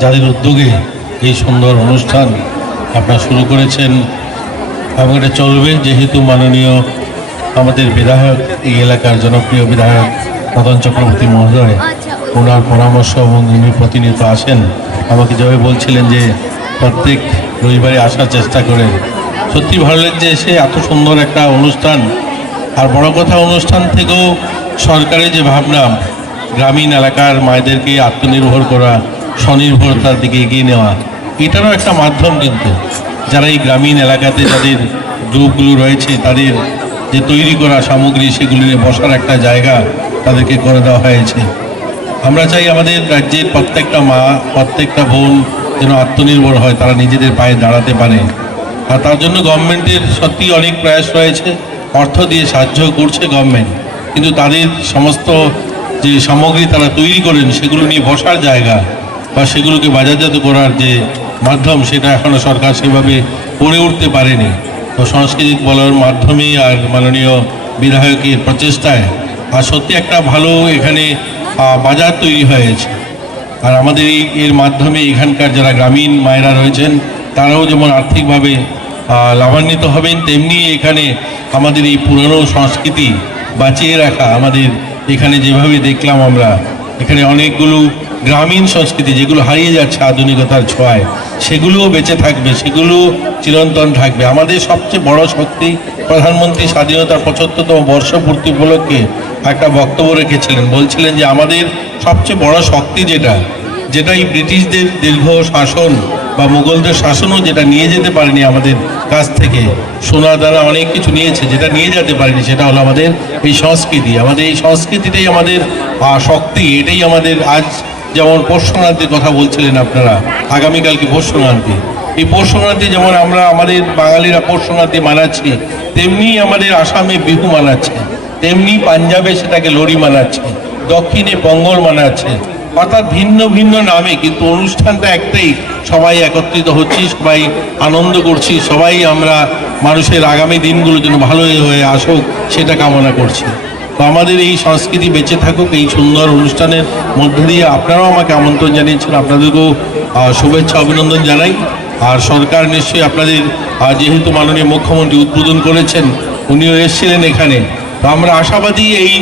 যাদের উদ্যোগে এই সুন্দর অনুষ্ঠান আপনারা শুরু করেছেন এবং এটা চলবে যেহেতু মাননীয় আমাদের বিধায়ক এই এলাকার জনপ্রিয় বিধায়ক মদন চক্রবর্তী মহোদয়। ওনার পরামর্শ এবং উনি প্রতিনিয়ত আসেন আমাকে যেভাবে বলছিলেন যে প্রত্যেক রবিবারে আসার চেষ্টা করেন সত্যি ভালো লাগছে এসে এত সুন্দর একটা অনুষ্ঠান। আর বড় কথা অনুষ্ঠান থেকেও সরকারের যে ভাবনা গ্রামীণ এলাকার মায়েদেরকে আত্মনির্ভর করা স্বনির্ভরতার দিকে এগিয়ে নেওয়া, এটারও একটা মাধ্যম কিন্তু। যারা এই গ্রামীণ এলাকাতে যাদের গ্রুপগুলো রয়েছে, তাদের যে তৈরি করা সামগ্রী সেগুলি নিয়ে বসার একটা জায়গা তাদেরকে করে দেওয়া হয়েছে। আমরা চাই আমাদের রাজ্যের প্রত্যেকটা মা, প্রত্যেকটা বোন যেন আত্মনির্ভর হয়, তারা নিজেদের পায়ে দাঁড়াতে পারে। আর তার জন্য গভর্নমেন্টের সত্যি অনেক প্রয়াস রয়েছে, অর্থ দিয়ে সাহায্য করছে গভর্নমেন্ট। কিন্তু তাদের সমস্ত যে সামগ্রী তারা তৈরি করেন, সেগুলো নিয়ে বসার জায়গা বা সেগুলোকে বাজারজাত করার যে মাধ্যম, সেটা এখনও সরকার সেভাবে করে উঠতে পারেনি। তো সাংস্কৃতিক বলার মাধ্যমে আর মাননীয় বিধায়কের প্রচেষ্টায়, আর সত্যি একটা ভালো এখানে বাজার তৈরি হয়েছে। আর আমাদের এই, এর মাধ্যমে এখানকার যারা গ্রামীণ মায়েরা রয়েছেন, তারাও যেমন আর্থিকভাবে লাভান্বিত হবেন, তেমনি এখানে আমাদের এই পুরনো সংস্কৃতি বাঁচিয়ে রাখা, আমাদের এখানে যেভাবে দেখলাম আমরা, এখানে অনেকগুলো গ্রামীণ সংস্কৃতি যেগুলো হারিয়ে যাচ্ছে আধুনিকতার ছোঁয়ায়, সেগুলোও বেঁচে থাকবে, সেগুলো চিরন্তন থাকবে। আমাদের সবচেয়ে বড় শক্তি প্রধানমন্ত্রী স্বাধীনতার পঁচাত্তরতম বর্ষপূর্তি উপলক্ষে একটা বক্তব্য রেখেছিলেন। বলছিলেন যে, আমাদের সবচেয়ে বড় শক্তি যেটা যেটা এই ব্রিটিশদের দীর্ঘ শাসন বা মুঘলদের শাসনও যেটা নিয়ে যেতে পারেনি আমাদের কাছ থেকে, সোনা দ্বারা অনেক কিছু নিয়েছে যেটা নিয়ে যেতে পারেনি, সেটা হলো আমাদের এই সংস্কৃতি। আমাদের এই সংস্কৃতিটাই আমাদের শক্তি, এটাই আমাদের আজ যেমন পৌষ সংক্রান্তির কথা বলছিলেন আপনারা, আগামীকালকে পৌষ সংক্রান্তি এই পৌষ সংক্রান্তি যেমন আমরা আমাদের বাঙালিরা পৌষ সংক্রান্তি মানাচ্ছি, তেমনি আমাদের আসামে বিহু মানাচ্ছে, তেমনি পাঞ্জাবে সেটাকে লোরি মানাচ্ছে, দক্ষিণে পঙ্গল মানাচ্ছে, অর্থাৎ ভিন্ন ভিন্ন নামে, কিন্তু অনুষ্ঠানটা একটাই, সবাই একত্রিত হচ্ছি, সবাই আনন্দ করছি, সবাই আমরা মানুষের আগামী দিনগুলো যেন ভালো হয়ে আসুক, সেটা কামনা করছি। আমাদের এই সংস্কৃতি বেঁচে থাকুক, এই সুন্দর অনুষ্ঠানের মধ্যে দিয়ে আপনারাও আমাকে আমন্ত্রণ জানিয়েছেন। আপনাদেরকেও শুভেচ্ছা, অভিনন্দন জানাই। আর সরকার নিশ্চয়ই আপনাদের যেহেতু মাননীয় মুখ্যমন্ত্রী উদ্বোধন করেছেন, উনিও এসেছিলেন এখানে। তো আমরা আশাবাদী এই